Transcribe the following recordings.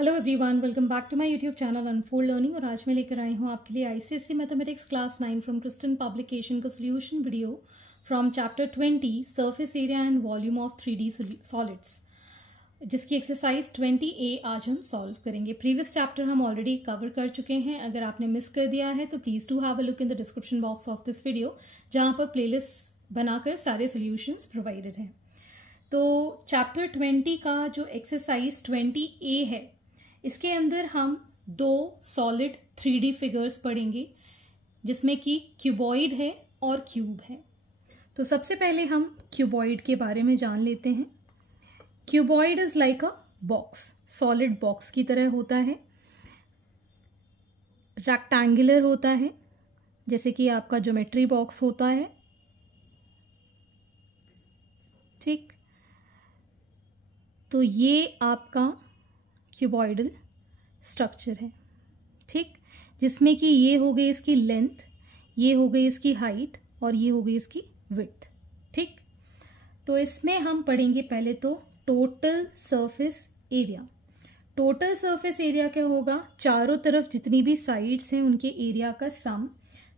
Hello everyone, welcome back to my YouTube channel unfold learning. और आज मैं लेकर आई हूँ आपके लिए ICSE mathematics class 9 from Kristen publication का solution video from chapter 20 surface area and volume of 3D solids, जिसकी एक्सरसाइज 20A आज हम सॉल्व करेंगे। प्रीवियस चैप्टर हम ऑलरेडी कवर कर चुके हैं। अगर आपने मिस कर दिया है तो please do have a look in the description box of this video, जहाँ पर प्लेलिस्ट बनाकर सारे सोल्यूशंस प्रोवाइडेड हैं। तो चैप्टर 20 का जो एक्सरसाइज 20A है, इसके अंदर हम दो सॉलिड 3D फिगर्स पढ़ेंगे, जिसमें कि क्यूबॉइड है और क्यूब है। तो सबसे पहले हम क्यूबॉइड के बारे में जान लेते हैं। Cuboid is like a box, solid box की तरह होता है, रेक्टेंगुलर होता है, जैसे कि आपका ज्योमेट्री बॉक्स होता है। ठीक, तो ये आपका क्यूबॉइडल स्ट्रक्चर है। ठीक, जिसमें कि ये हो गई इसकी लेंथ, ये हो गई इसकी हाइट और ये हो गई इसकी विड्थ। ठीक, तो इसमें हम पढ़ेंगे पहले तो total surface area. Total surface area क्या होगा? चारों तरफ जितनी भी साइड्स हैं उनके एरिया का sum,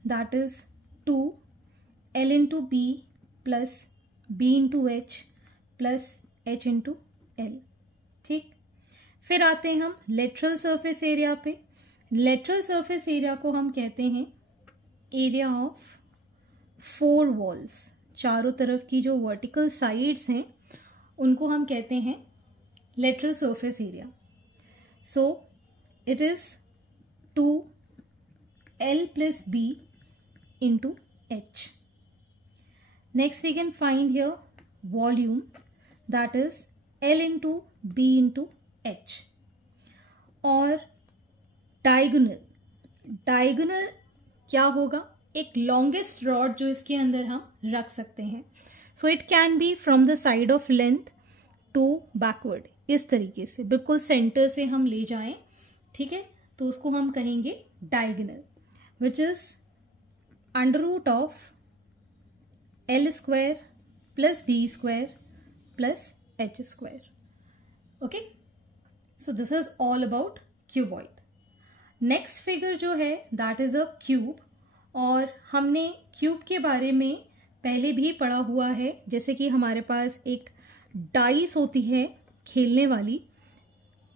that is 2L into B plus B into H plus H into L. ठीक, फिर आते हैं हम लेटरल सरफेस एरिया पे। लेटरल सरफेस एरिया को हम कहते हैं एरिया ऑफ 4 वॉल्स। चारों तरफ की जो वर्टिकल साइड्स हैं उनको हम कहते हैं lateral surface area. So it is 2L plus B into H. Next we can find here volume, that is L into B into H. और डायगोनल क्या होगा? एक लॉन्गेस्ट रॉड जो इसके अंदर हम रख सकते हैं। So it can be from the side of length to backward, इस तरीके से बिल्कुल सेंटर से हम ले जाएं। ठीक है, तो उसको हम कहेंगे diagonal, which is under root of L square plus B square plus H square. Okay, so this is all about cuboid. Next figure जो है दैट इज अ क्यूब। और हमने क्यूब के बारे में पहले भी पढ़ा हुआ है, जैसे कि हमारे पास एक डाइस होती है खेलने वाली,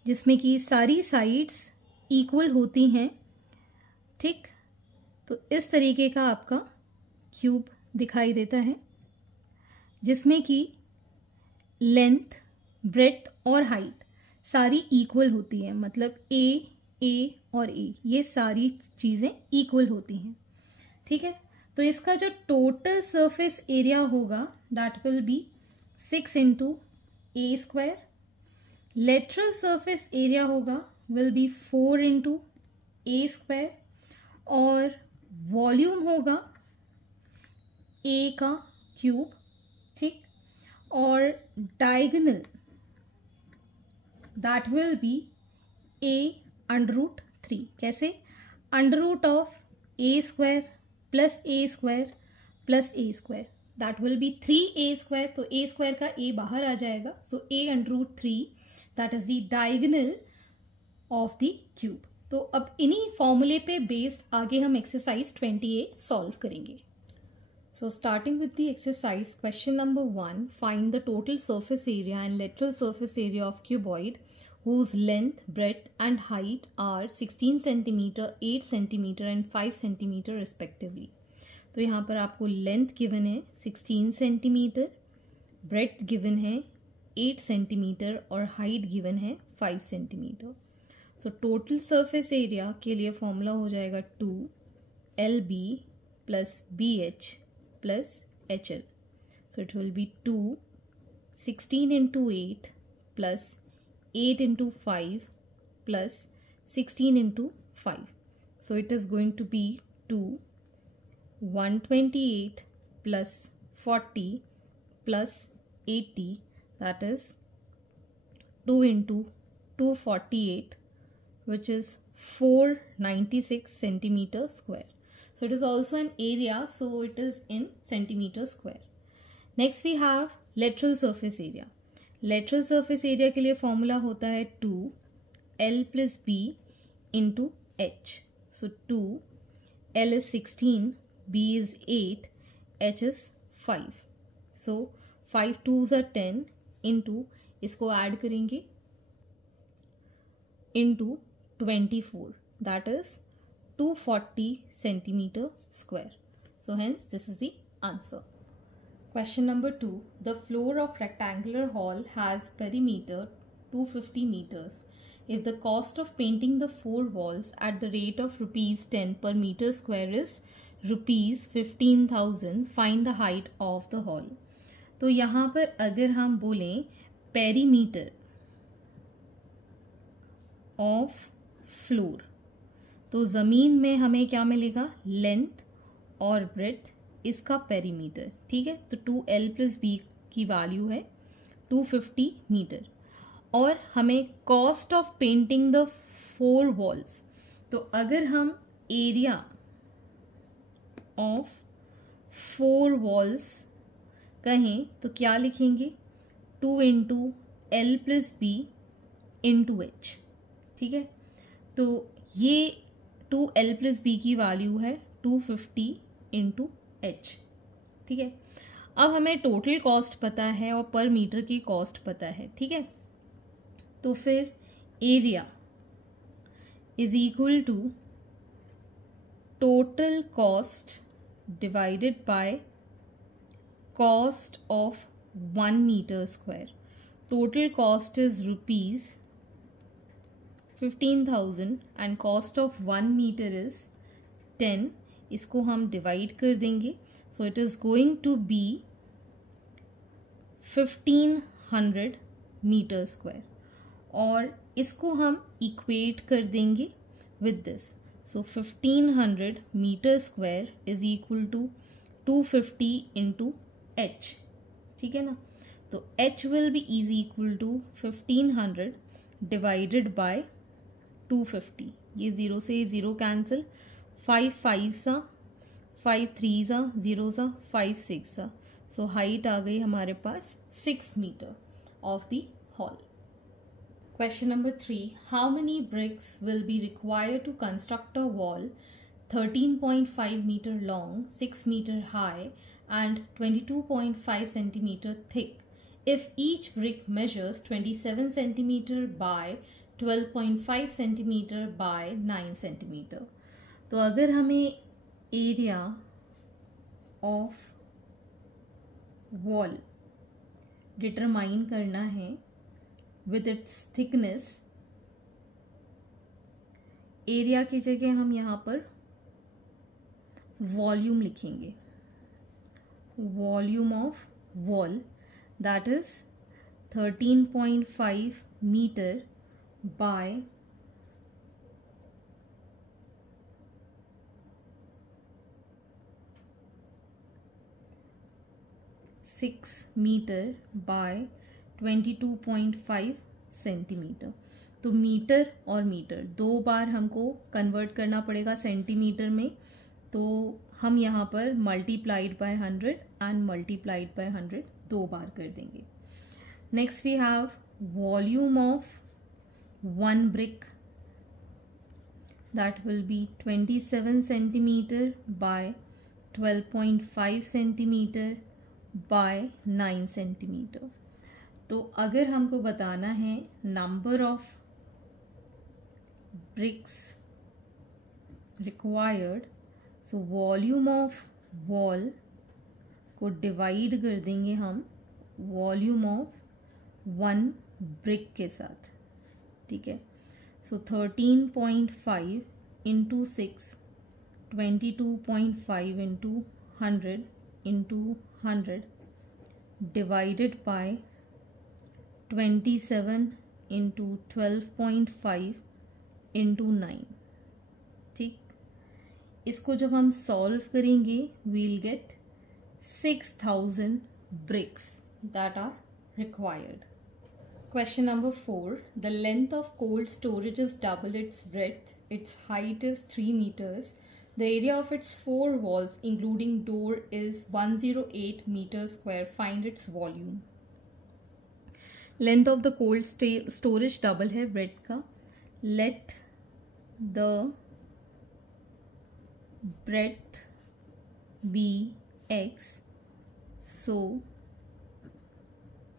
जिसमें कि सारी साइड्स इक्वल होती हैं। ठीक, तो इस तरीके का आपका क्यूब दिखाई देता है, जिसमें कि लेंथ, ब्रेड्थ और हाइट सारी इक्वल होती है। मतलब ए और ए, ये सारी चीजें इक्वल होती हैं। ठीक है, तो इसका जो टोटल सरफेस एरिया होगा that will be 6 into A square. Lateral surface area होगा will be 4 into A square. और वॉल्यूम होगा ए का क्यूब। ठीक, और diagonal that will be a under root 3। कैसे? Under root of A square plus A square plus A square, that will be 3a square. तो a square का a बाहर आ जाएगा, so a under root 3 that is the diagonal of the cube. तो अब इन्हीं फॉर्मूले पे बेस्ड आगे हम एक्सरसाइज 20A सॉल्व करेंगे। So starting with the exercise, question number 1, find the total surface area and lateral surface area of cuboid whose length, breadth and height are 16 cm, 8 cm and 5 cm respectively. तो यहाँ पर आपको length given है 16 centimetre, breadth given है 8 centimetre और height given है 5 centimetre. So total surface area के लिए फॉर्मूला हो जाएगा 2LB plus BH plus HL. So it will be 16 into 8 plus 8 into 5 plus 16 into 5. So it is going to be 128 plus 40 plus 80, that is 2 into 248, which is 496 centimeter square. So it is also an area, so it is in centimeter square. Next we have lateral surface area. Lateral surface area के लिए formula होता है 2 L plus B into H. So 2, L is 16, B is 8, H is 5. So 5 2s are 10 into, इसको add करेंगे, into 24, that is 240 centimeter square. So hence this is the answer. Question number 2. The floor of rectangular hall has perimeter 250 meters. If the cost of painting the 4 walls at the rate of rupees 10 per meter square is rupees 15,000, find the height of the hall. तो यहाँ पर अगर हम बोलें perimeter of floor, तो ज़मीन में हमें क्या मिलेगा, लेंथ और ब्रेड्थ, इसका पेरीमीटर, ठीक है। तो 2L plus B की वैल्यू है 250 मीटर, और हमें cost of painting the 4 walls, तो अगर हम एरिया ऑफ 4 वॉल्स कहें तो क्या लिखेंगे, 2 into L plus B into H, ठीक है। तो ये 2L plus B की वैल्यू है 250 into H, ठीक है। अब हमें टोटल कॉस्ट पता है और पर मीटर की कॉस्ट पता है, ठीक है। तो फिर area is equal to total cost divided by cost of 1 metre square. Total cost is rupees 15,000 and cost of 1 meter is 10. इसको हम डिवाइड कर देंगे. So it is going to be 1500 metre square और इसको हम इक्वेट कर देंगे with this. So 1500 metre square is equal to 250 into h. ठीक है ना. तो h will be is equal to 1500 divided by 250. ये 0 से 0 कैंसिल, 5 5 सा, 5 3 सा, 0 सा, 5 6 सा. सो हाइट आ गई हमारे पास 6 metre of the hall. Question number 3. How many bricks will be required to construct a wall 13.5 meter long, 6 meter high and 22.5 centimeter thick if each brick measures 27 centimeter by 12.5 centimeter by 9 centimeter? तो अगर हमें area of wall determine करना है with its thickness, area की जगह हम यहाँ पर वॉल्यूम लिखेंगे. Volume of wall that is 13.5 metre by 6 metre by 22.5 centimetre. तो मीटर और मीटर दो बार हमको कन्वर्ट करना पड़ेगा सेंटीमीटर में, तो हम यहाँ पर multiplied by 100 and multiplied by 100 दो बार कर देंगे. Next we have volume of 1 brick that will be 27 centimeter by 12.5 centimeter by 9 centimeter. तो अगर हमको बताना है number of BRICS required, so volume of wall को डिवाइड कर देंगे हम वॉल्यूम ऑफ 1 ब्रिक के साथ. ठीक है. सो 13.5 into 6, 22.5 into 100 into 100 divided by 27 into 12.5 into 9. ठीक. इसको जब हम सॉल्व करेंगे we'll gate 6000 bricks that are required. Question number 4. The length of cold storage is double its breadth. Its height is 3 meters. The area of its 4 walls including door is 108 meters square. Find its volume. Length of the cold storage double है bread का, let the breadth be x, so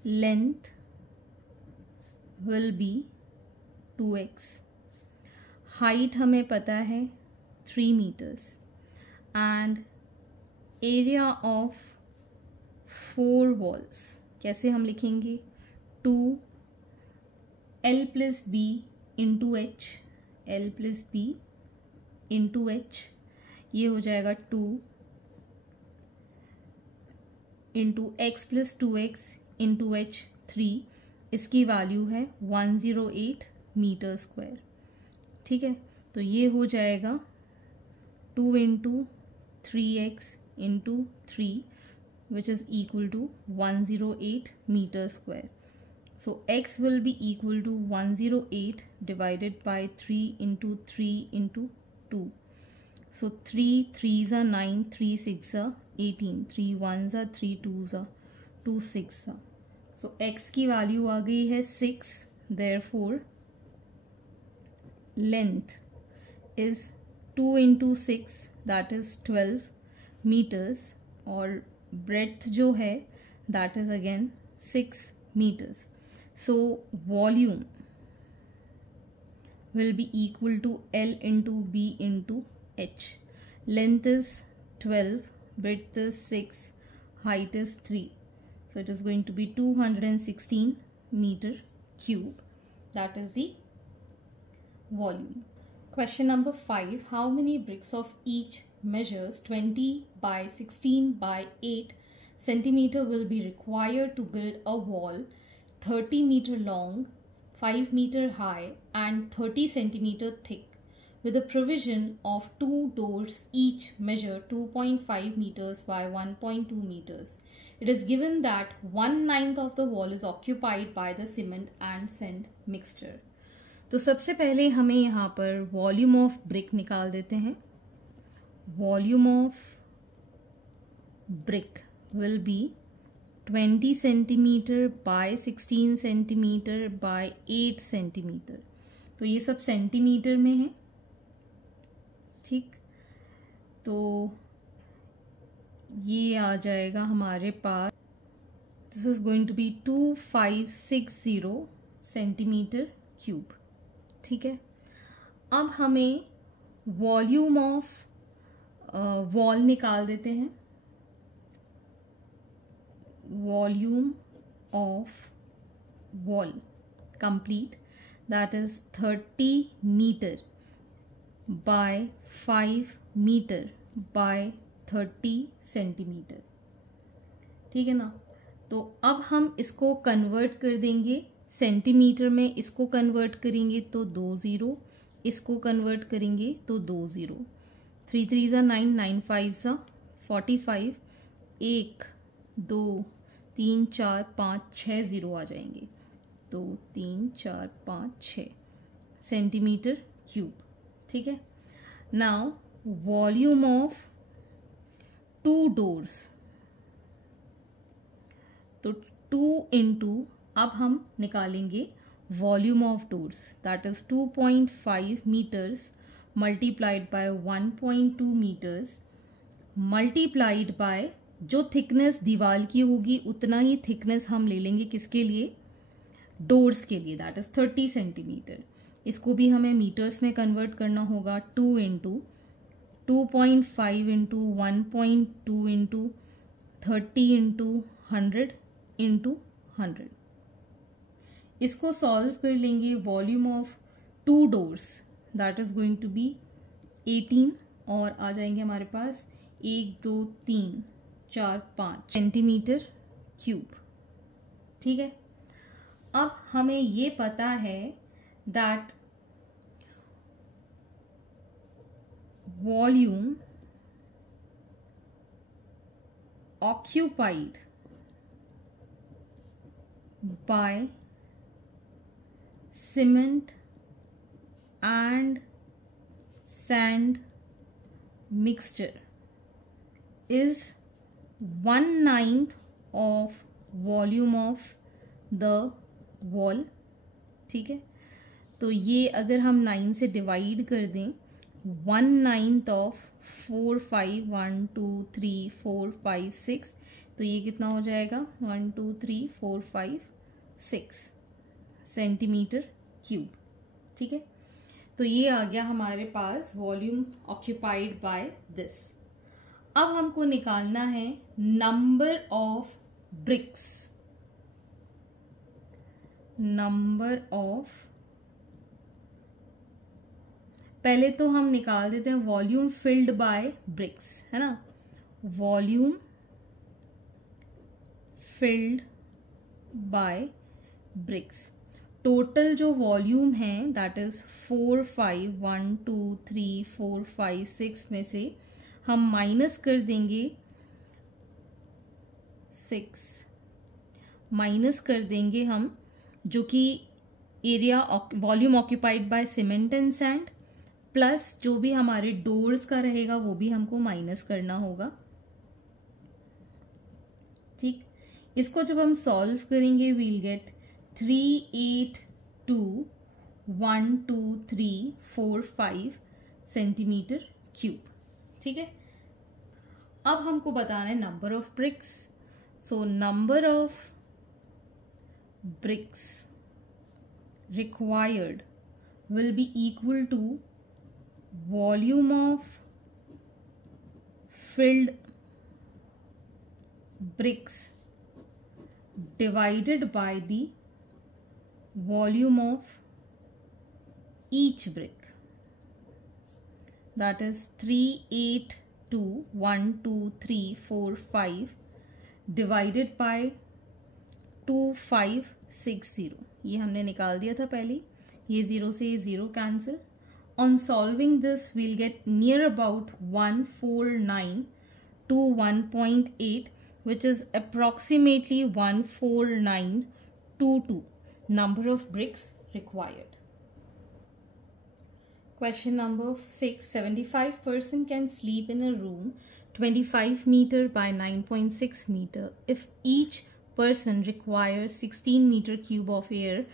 length will be 2x. Height हमें पता है 3 meters and area of 4 walls कैसे हम लिखेंगे? 2 L plus B into H, L plus B into H, ये हो जाएगा 2 into x plus 2x into H 3, इसकी वैल्यू है 108 मीटर स्क्वायर. ठीक है, तो ये हो जाएगा 2 into 3x into 3 which is equal to 108 metre square. So x will be equal to 108 divided by 3 into 3 into 2. So 3 3s are 9, 3 6 are 18, 3 1s are 3 2s are 2 6 are. So x की value आ गई है 6. Therefore length is 2 into 6 that is 12 meters और breadth जो है that is again 6 meters. So volume will be equal to L into B into H. Length is 12, breadth is 6, height is 3. So it is going to be 216 meter cube. That is the volume. Question number 5. How many bricks of each measures 20 by 16 by 8 centimeter will be required to build a wall 30 meter long, 5 meter high and 30 centimeter thick with the provision of 2 doors each measure 2.5 meters by 1.2 meters. It is given that 1/9 of the wall is occupied by the cement and sand mixture. तो सबसे पहले हमें यहाँ पर volume of brick निकाल देते हैं. Volume of brick will be 20 centimetre bye 16 centimetre bye 8 centimetre. तो ये सब सेंटीमीटर में है. ठीक, तो ये आ जाएगा हमारे पास. This is going to be 2560 centimetre cube. ठीक है, अब हमें वॉल्यूम ऑफ वॉल निकाल देते हैं. Volume of wall complete that is 30 metre by 5 metre by 30 centimetre. ठीक है ना. तो अब हम इसको कन्वर्ट कर देंगे सेंटीमीटर में. इसको कन्वर्ट करेंगे तो 2 0, इसको कन्वर्ट करेंगे तो 2 0. 3 3s are 9, 9 5s are 45. 1 2 3 4 5 6 0 आ जाएंगे. 2 3 4 5 6 सेंटीमीटर क्यूब. ठीक है. नाउ वॉल्यूम ऑफ 2 डोर्स, तो 2 इंटू, अब हम निकालेंगे volume of doors that is 2.5 metres multiplied by 1.2 metres multiplied by जो थिकनेस दीवार की होगी उतना ही थिकनेस हम ले लेंगे किसके लिए? डोर्स के लिए. That is 30 centimetre. इसको भी हमें मीटर्स में कन्वर्ट करना होगा. 2 into 2.5 into 1.2 into 30 into 100 into 100. इसको सॉल्व कर लेंगे. Volume of 2 doors that is going to be 18 और आ जाएंगे हमारे पास 1 2 3 4 5 सेंटीमीटर क्यूब. ठीक है. अब हमें ये पता है that volume occupied by cement and sand mixture is 1/9 of volume of the wall. ठीक है. तो ये अगर हम 9 से डिवाइड कर दें, 1/9 ऑफ 4 5 1 2 3 4 5 6, तो ये कितना हो जाएगा 1 2 3 4 5 6 सेंटीमीटर क्यूब। ठीक है, तो ये आ गया हमारे पास वॉल्यूम ऑक्यूपाइड बाय दिस। अब हमको निकालना है number of BRICS, number of, पहले तो हम निकाल देते हैं वॉल्यूम फिल्ड बाय ब्रिक्स, है ना, volume filled by bricks. Total जो वॉल्यूम है दैट इज 4 5 1 2 3 4 5 6 में से हम माइनस कर देंगे 6, माइनस कर देंगे हम जो कि area volume occupied by cement and sand, plus जो भी हमारे डोर्स का रहेगा वो भी हमको माइनस करना होगा। ठीक, इसको जब हम सॉल्व करेंगे वील गेट 382 1 2 3 4 5 सेंटीमीटर क्यूब। ठीक है, अब हमको बताना है number of BRICS. So number of BRICS required will be equal to volume of filled bricks divided by the volume of each brick, that is 382 1 2 3 4 5 divided by 2560। ये हमने निकाल दिया था पहले, ये 0 से ये 0 cancel. On solving this we'll get near about 149 to 1.8 which is approximately 14922 number of bricks required. Question number 6, 75% can sleep in a room 25 meter by 9.6 meter. If each person requires 16 meter cube of air,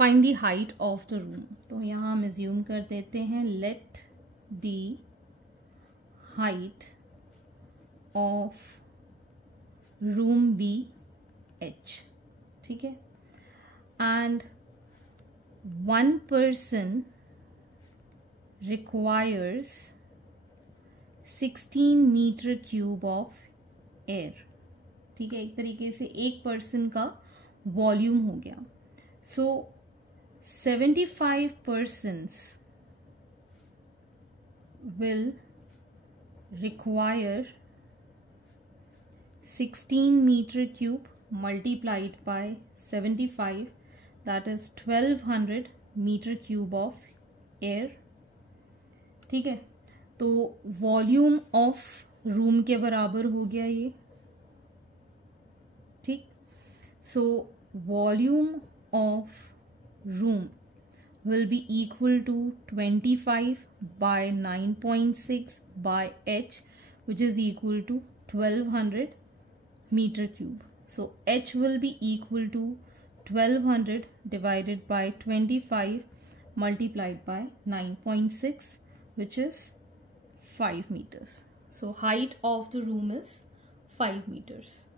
find the height of the room. तो यहाँ हम assume कर देते हैं let the height of room be h। ठीक है, and one person requires 16 meter cube of air। ठीक है, एक तरीके से एक पर्सन का वॉल्यूम हो गया। सो 75 persons will require 16 meter cube multiplied by 75, that is 1200 meter cube of air। ठीक है, तो वॉल्यूम ऑफ रूम के बराबर हो गया ये। ठीक, so volume of room will be equal to 25 by 9.6 by h, which is equal to 1200 meter cube. So h will be equal to 1200 divided by 25 multiplied by 9.6, which is 5 meters. So height of the room is 5 meters.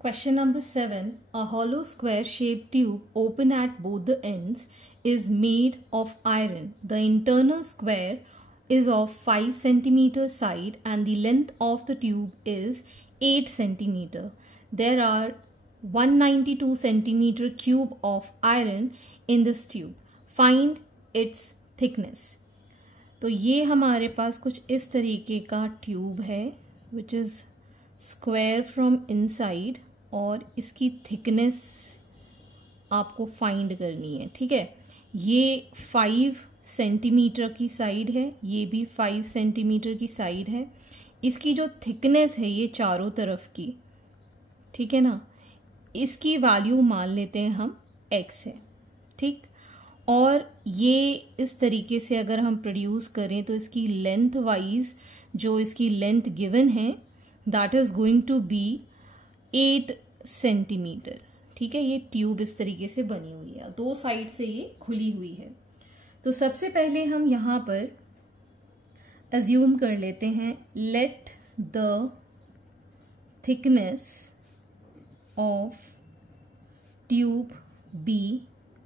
Question number 7. A hollow square shaped tube open at both the ends is made of iron. The internal square is of 5 centimeter side and the length of the tube is 8 centimeter. There are 192 centimeter cube of iron in this tube. Find its thickness. तो ये हमारे पास कुछ इस तरीके का tube है which is square from inside, और इसकी थिकनेस आपको फाइंड करनी है। ठीक है, ये 5 सेंटीमीटर की साइड है, ये भी 5 सेंटीमीटर की साइड है। इसकी जो थिकनेस है ये चारों तरफ की, ठीक है ना, इसकी वैल्यू मान लेते हैं हम x है। ठीक, और ये इस तरीके से अगर हम प्रोड्यूस करें तो इसकी लेंथ वाइज जो इसकी लेंथ गिवन है that is going to be 8 centimetre. ठीक है, ये ट्यूब इस तरीके से बनी हुई है, दो साइड से ये खुली हुई है। तो सबसे पहले हम यहाँ पर अज्यूम कर लेते हैं, let the thickness of tube be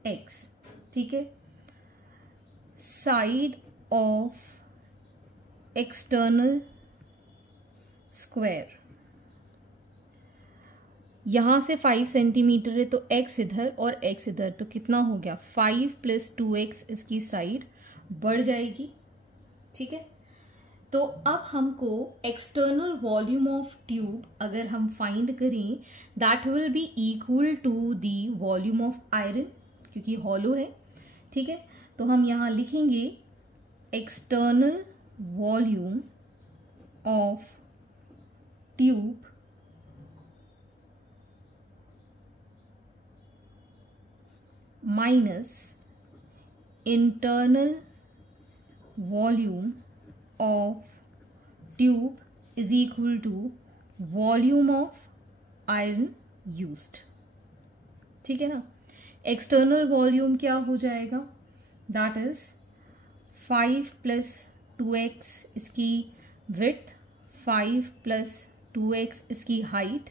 X. ठीक है, साइड ऑफ एक्सटर्नल स्क्वायर, यहां से 5 सेंटीमीटर है तो x इधर और x इधर, तो कितना हो गया 5 + 2x, इसकी साइड बढ़ जाएगी। ठीक है, तो अब हमको एक्सटर्नल वॉल्यूम ऑफ ट्यूब अगर हम फाइंड करें, that will be equal to the volume of iron, क्योंकि हॉलो है। ठीक है, तो हम यहां लिखेंगे external volume of tube minus internal volume of tube is equal to volume of iron used. ठीक है ना, एक्सटर्नल वॉल्यूम क्या हो जाएगा, दैट इज 5 + 2x इसकी विड्थ, 5 + 2x इसकी हाइट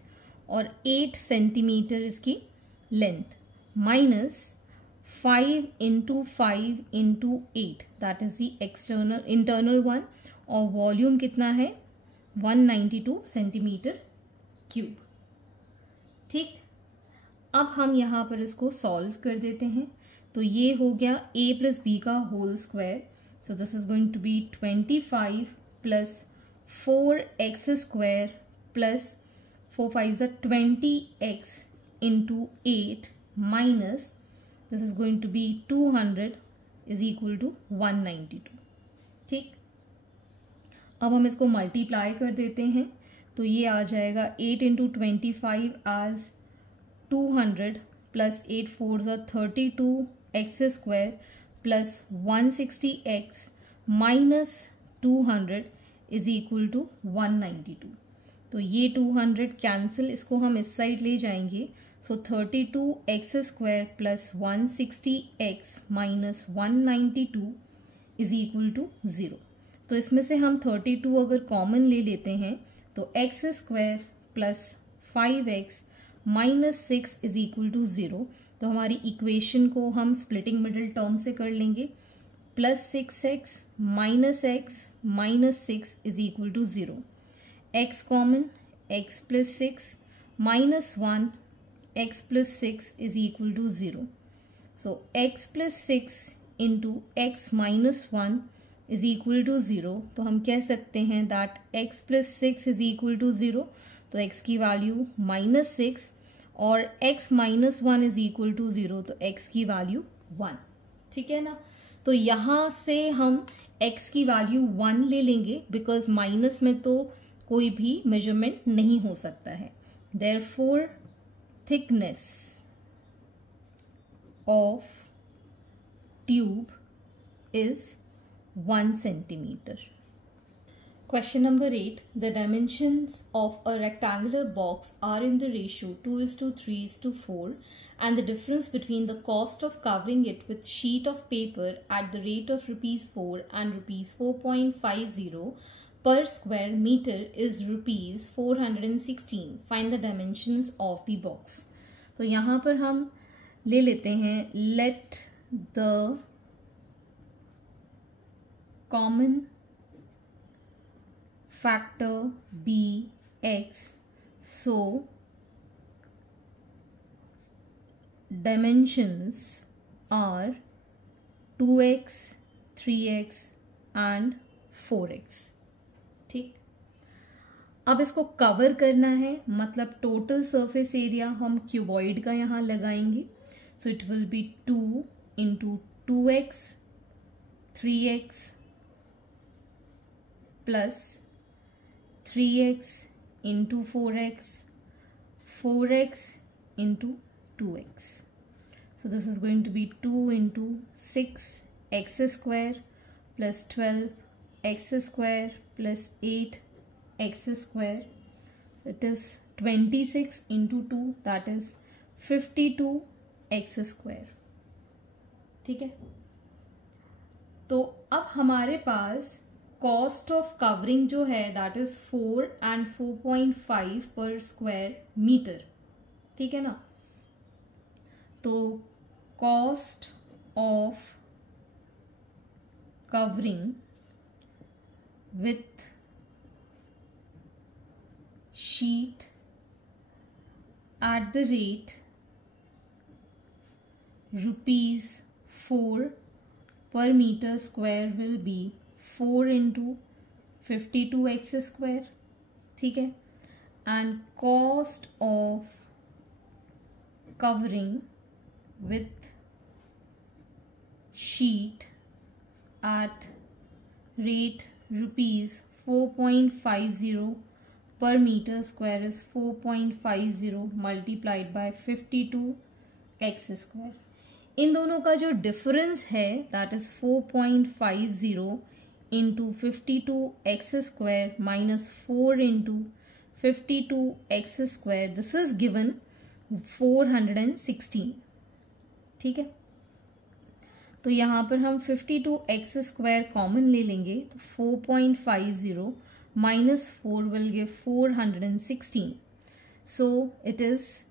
और 8 सेंटीमीटर इसकी length, minus 5 × 5 × 8, that is the external internal one, और वॉल्यूम कितना है 192 सेंटीमीटर क्यूब। ठीक, अब हम यहाँ पर इसको सॉल्व कर देते हैं। तो ये हो गया a + b का whole square, so this is going to be 25 + 4x² + 4 5 20x × 8 minus this is going to be 200 is equal to 192। ठीक, अब हम इसको मल्टीप्लाई कर देते हैं, तो ये आ जाएगा 8 × 25 as 200 + 8 4s are 32x² + 160x minus 200 is equal to 192। तो ये 200 कैंसिल, इसको हम इस साइड ले जाएंगे, सो 32x² + 160x minus 192 is equal to 0। तो इसमें से हम 32 अगर कॉमन ले लेते हैं तो x² + 5x - 6 is equal to 0। तो हमारी इक्वेशन को हम स्प्लिटिंग मिडिल टर्म से कर लेंगे, +6x - x - 6 is equal to 0। x common, x + 6 - 1 x + 6 is equal to 0। So x + 6 × x - 1 is equal to 0। तो हम कह सकते हैं that x + 6 is equal to 0। तो x की वैल्यू -6 और x - 1 is equal to 0, तो x की वैल्यू 1। ठीक है ना, तो यहां से हम x की वैल्यू 1 ले लेंगे, बिकॉज माइनस में तो कोई भी मेजरमेंट नहीं हो सकता है। Therefore thickness of tube is 1 centimeter। Question number 8. The dimensions of a rectangular box are in the ratio 2:3:4 and the difference between the cost of covering it with sheet of paper at the rate of ₹4 and ₹4.50 per square meter is ₹416। Find the dimensions of the box। तो यहाँ पर हम ले लेते हैं let the common factor be x, so dimensions are 2x, 3x and 4x। ठीक, अब इसको कवर करना है, मतलब टोटल सरफेस एरिया हम क्यूबॉइड का यहाँ लगाएंगे, सो it will B 2 × 2x 3x plus 3x × 4x 4x × 2x। So this is going to be 2 × 6x² plus 12x² plus 8x²। It is 26 × 2, that is 52x²। ठीक है, तो अब हमारे पास कॉस्ट ऑफ कवरिंग जो है दैट इज 4 and 4.5 पर square metre. ठीक है ना, तो cost of covering with sheet at the rate ₹4 per meter square will be 4 into 52x²। ठीक है, and cost of covering with sheet at rate ₹4.50 per meter square is 4.50 multiplied by 52x²। इन दोनों का जो difference है that is 4.50 into 52x² minus 4 into 52x², this is given 416। ठीक है, तो यहाँ पर हम 52x² कॉमन ले लेंगे तो 4.50 minus 4 will give 416. So it is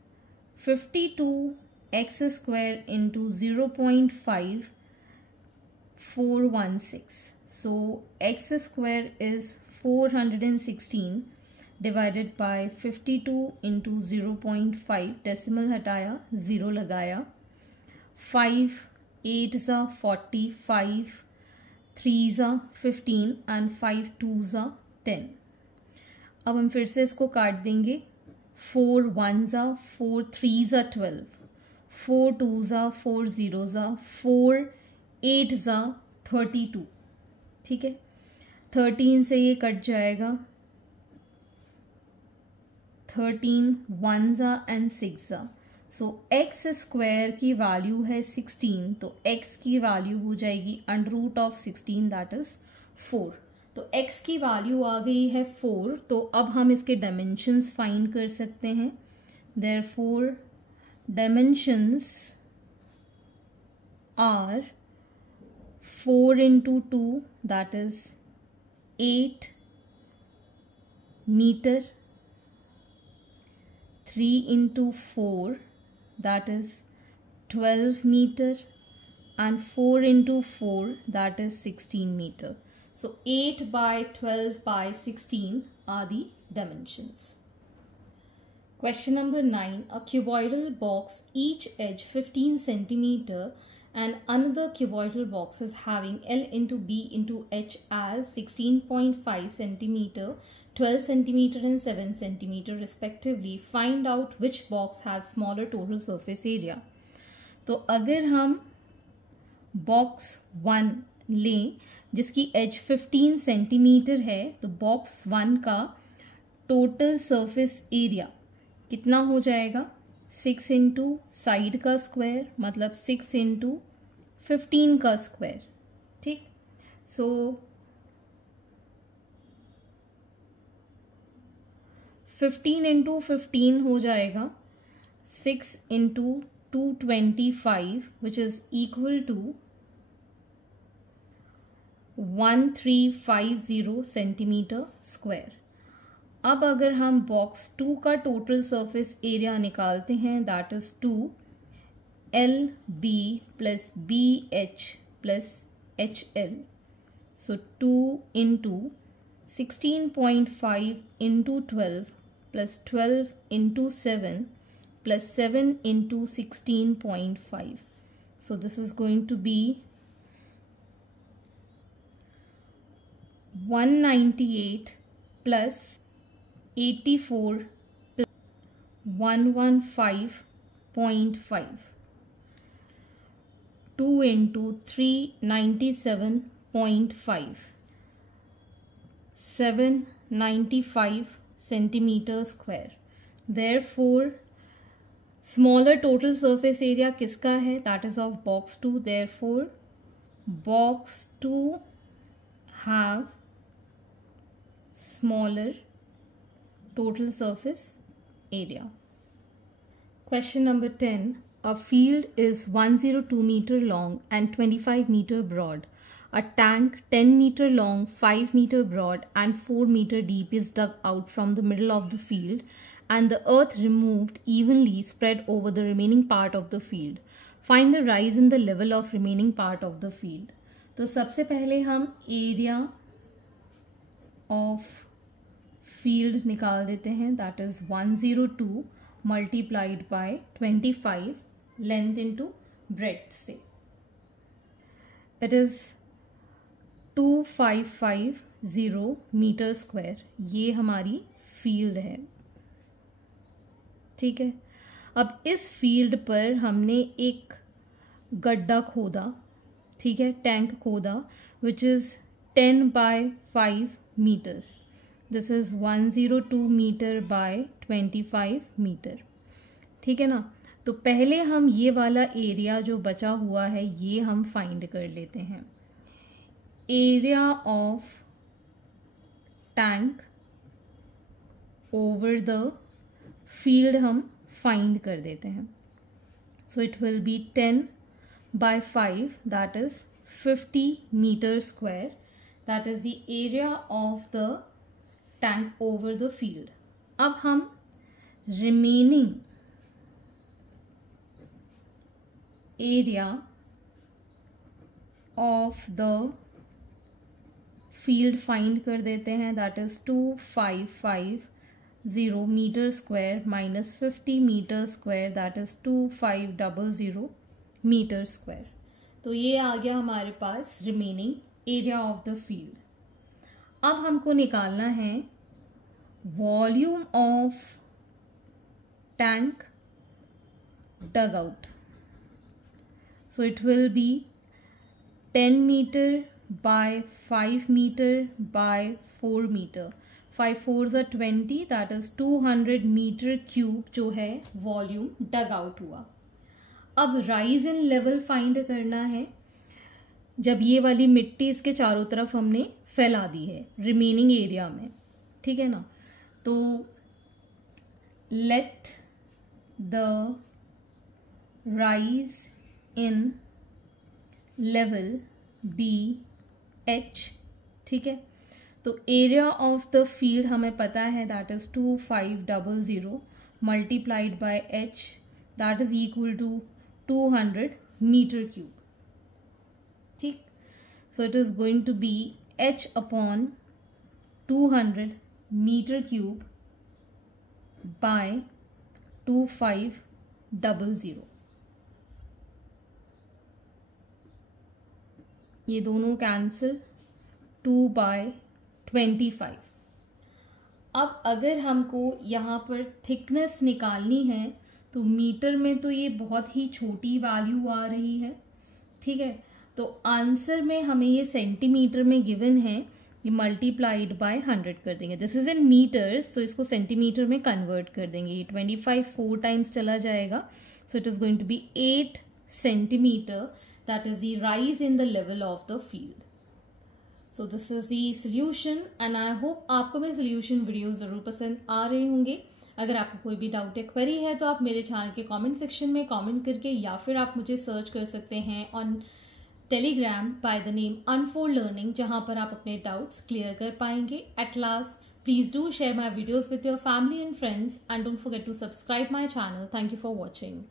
52x² into 0.5416. So x² is 416 divided by 52 into 0.5, decimal हटाया 0 लगाया, 5 8 ज़ा 40, 5 3 ज़ा 15 and 5 2 ज़ा 10। अब हम फिर से इसको काट देंगे, 4 1 ज़ा 4 3 ज़ा 12, 4 2 ज़ा 4 0 ज़ा 4 8 ज़ा 32। ठीक है, 13 से ये कट जाएगा, 13 1 ज़ा एंड 6 ज़ा। सो x² की वैल्यू है 16, तो x की वैल्यू हो जाएगी √16 दैट इज 4। तो x की वैल्यू आ गई है 4, तो अब हम इसके डायमेंशंस फाइंड कर सकते हैं। देयरफॉर डायमेंशंस आर 4 into 2 दैट इज 8 metre, 3 into 4 that is 12 meter, and 4 into 4 that is 16 meter. So 8 by 12 by 16 are the dimensions. Question number 9. A cuboidal box, each edge 15 centimeter and another cuboidal box is having L into B into H as 16.5 centimeter, 12 centimeter and 7 centimeter respectively. Find out which box has smaller total surface area. तो अगर हम box 1 लें जिसकी as 15 centimetre है, तो box 1 का total surface area कितना हो जाएगा, 6 इंटू साइड का स्क्वायर मतलब 6 इंटू 15 का स्क्वायर। ठीक, सो 15 इंटू 15 हो जाएगा 6 into 225 which is equal to 1350 centimetre square. अब अगर हम बॉक्स 2 का टोटल सरफेस एरिया निकालते हैं that is 2 LB plus BH plus HL, so 2 into 16.5 into 12 plus 12 into 7 plus 7 into 16.5. So this is going to be 198 plus 84 plus 115.5. 2 into 397.5. 795 centimeter square. Therefore smaller total surface area किसका है, that is of box 2। Therefore box 2 have smaller total surface area. Question number 10. A field is 102 meter long and 25 meter broad. A tank 10 meter long, 5 meter broad and 4 meter deep is dug out from the middle of the field and the earth removed evenly spread over the remaining part of the field. Find the rise in the level of remaining part of the field. तो सबसे पहले हम area of field निकाल देते हैं. That is 102 multiplied by 25 length into breadth से. It is 2550 metre square. ये हमारी फील्ड है. ठीक है. अब इस फील्ड पर हमने एक गड्ढा खोदा. ठीक है, टैंक खोदा विच इज 10 by 5 meters. This is 102 metre by 25 metre. ठीक है ना. तो पहले हम ये वाला एरिया जो बचा हुआ है ये हम फाइंड कर लेते हैं. Area of tank over the field हम फाइंड कर देते हैं. So it will be 10 by 5, that is 50 meter square. That is the area of the tank over the field. अब हम remaining area of the field find कर देते हैं. That is 2550 meter square minus 50 meter square. That is 2500 metre square. तो ये आ गया हमारे पास remaining area of the field. अब हमको निकालना है volume of tank dug out. So it will be 10 metre by 5 metre by 4 metre. 5 4s are 20. That is 200 metre cube जो है वॉल्यूम डग आउट हुआ. अब राइज इन लेवल फाइंड करना है. जब ये वाली मिट्टी इसके चारों तरफ हमने फैला दी है रिमेनिंग एरिया में. ठीक है ना. तो let the rise in level be h. ठीक है. तो एरिया ऑफ द फील्ड हमें पता है that is 2500 multiplied by h. That is equal to 200 meter cube. ठीक. So it is going to be h upon 200 meter cube by 2500. ये दोनों cancel. 2 by 25. अब अगर हमको यहाँ पर थिकनेस निकालनी है तो मीटर में तो ये बहुत ही छोटी वैल्यू आ रही है. ठीक है. तो आंसर में हमें ये सेंटीमीटर में गिवन है. ये मल्टीप्लाइड बाय 100 कर देंगे. दिस इज इन मीटर्स तो इसको सेंटीमीटर में कन्वर्ट कर देंगे. ये 25 4 टाइम्स चला जाएगा. So it is going to be 8 centimetre. That is the rise in the level of the field. So this is the solution and I hope आपको मेरे सोल्यूशन वीडियो जरूर पसंद आ रहे होंगे. अगर आपको कोई भी डाउट या क्वेरी है तो आप मेरे चैनल के कमेंट सेक्शन में कमेंट करके या फिर आप मुझे सर्च कर सकते हैं on Telegram by the name unfold learning, जहां पर आप अपने डाउट्स क्लियर कर पाएंगे. At last, please do share my videos with your family and friends and don't forget to subscribe my channel. Thank you for watching.